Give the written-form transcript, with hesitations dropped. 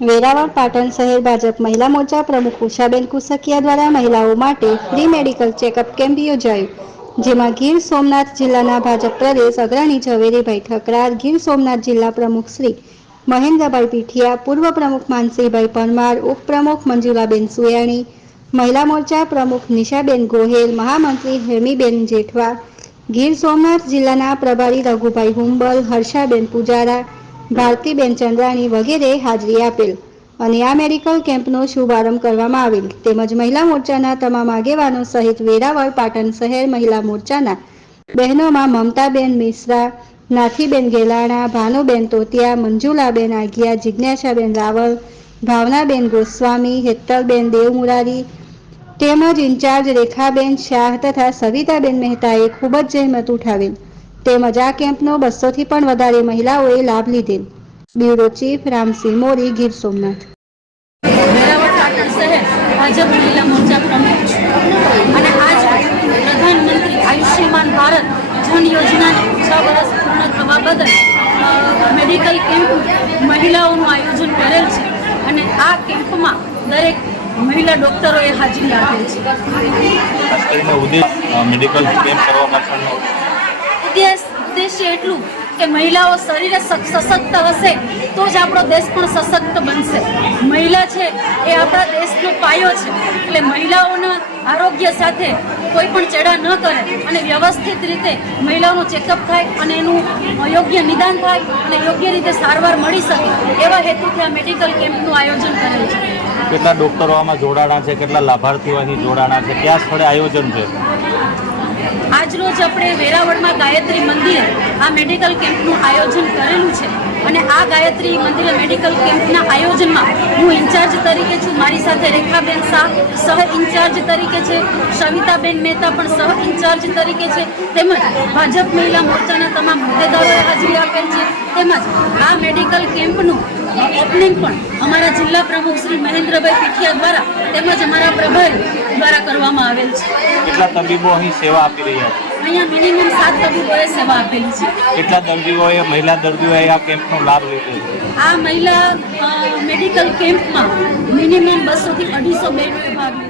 વેરાવળ પાટણ શહેર ભાજપ મહિલા મોરચા પ્રમુખ ઉષાબેન કુસકિયા દ્વારા મહિલાઓ માટે ફ્રી મેડિકલ ચેકઅપ કેમ્પ યોજાયો, જેમાં ગીર સોમનાથ જિલ્લાના ભાજપ પ્રદેશ અગ્રણી ઝવેરીભાઈ ઠકરાર, ગીર સોમનાથ જિલ્લા પ્રમુખ શ્રી મહેન્દ્રભાઈ પીઠિયા, પૂર્વ પ્રમુખ માનસીભાઈ પરમાર, ઉપપ્રમુખ મંજુલાબેન સુયાણી, મહિલા મોરચા પ્રમુખ નિશાબેન ગોહેલ, મહામંત્રી હેમીબેન જેઠવા, ગીર સોમનાથ જિલ્લાના પ્રભારી રઘુભાઈ હુંબલ, હર્ષાબેન પુજારા, ભારતીબેન ચંદ્રાણી વગેરે હાજરી આપેલ અને આ મેડિકલ કેમ્પનો શુભારંભ કરવામાં આવેલ, તેમજ મહિલા મોરચાના તમામ આગેવાનો સહિત વેરાવળ પાટણ શહેર મહિલા મોરચાના બહેનોમાં મમતાબેન મિશ્રા, નાથીબેન ગેલાણા, ભાનુબેન તોતિયા, મંજુલાબેન આગિયા, જિજ્ઞાસાબેન રાવલ, ભાવનાબેન ગોસ્વામી, હેતલબેન દેવમુરારી તેમજ ઇન્ચાર્જ રેખાબેન શાહ તથા સવિતાબેન મહેતાએ ખૂબ જ જહેમત ઉઠાવેલ, તેમજ આ કેમ્પનો 200થી પણ વધારે મહિલાઓએ લાભ લીધેલ। બ્યુરો ચીફ રામસિંહ મોરી, ગીર સોમનાથ। વેરાવળ પાટણ શહેર ભાજપ મહિલા મોરચા પ્રમુખ છું અને આજ પ્રધાનમંત્રી આયુષ્યમાન ભારત જન યોજનાને 6 વર્ષ પૂર્ણ થવા બદલ મેડિકલ કેમ્પ મહિલાઓનું આયોજન કરેલ છે અને આ કેમ્પમાં દરેક મહિલા ડોક્ટરોએ હાજરી આપેલ છે। મેડિકલ કેમ્પ કરવા પાછળનો ઉદ્દેશ્ય એટલું કે મહિલાઓ શરીરે સશક્ત હશે તો જ આપણો દેશ પણ સશક્ત બનશે। મહિલા છે એ આપણા દેશનો પાયો છે, એટલે મહિલાઓના આરોગ્ય સાથે કોઈ પણ ચેડા ન કરે અને વ્યવસ્થિત રીતે મહિલાઓનું ચેકઅપ થાય અને એનું યોગ્ય નિદાન થાય અને યોગ્ય રીતે સારવાર મળી શકે એવા હેતુથી આ મેડિકલ કેમ્પનું આયોજન કરેલ છે। કેટલા ડોક્ટરો આમાં જોડાણા છે, કેટલા લાભાર્થીઓ અહીં જોડાણા છે, કયા સ્થળે આયોજન છે? આજરોજ આપણે વેરાવળમાં ગાયત્રી મંદિરે આ મેડિકલ કેમ્પનું આયોજન કરેલું છે અને આ ગાયત્રી મંદિરે મેડિકલ કેમ્પના આયોજનમાં હું ઇન્ચાર્જ તરીકે છું, મારી સાથે રેખાબેન શાહ સહ ઇન્ચાર્જ તરીકે છે, સવિતાબેન મહેતા પણ સહ ઇન્ચાર્જ તરીકે છે, તેમજ ભાજપ મહિલા મોરચાના તમામ હોદ્દેદારોએ હાજરી આપેલ છે, તેમજ આ મેડિકલ કેમ્પનું ઓપનિંગ પણ અમારા જિલ્લા પ્રમુખ શ્રી મહેન્દ્રભાઈ પીઠિયા દ્વારા તેમજ અમારા પ્રભારી દ્વારા કરવામાં આવેલ છે। કેટલા તબીબો અહીં સેવા આપી રહ્યા છે? અહીંયા મિનિમમ 7 તબીબોએ સેવા આપેલી છે। કેટલા દર્દીઓએ, મહિલા દર્દીઓએ આ કેમ્પનો લાભ લીધો છે? આ મહિલા મેડિકલ કેમ્પમાં મિનિમમ 200થી 250 બહેનોએ ભાગ લીધો।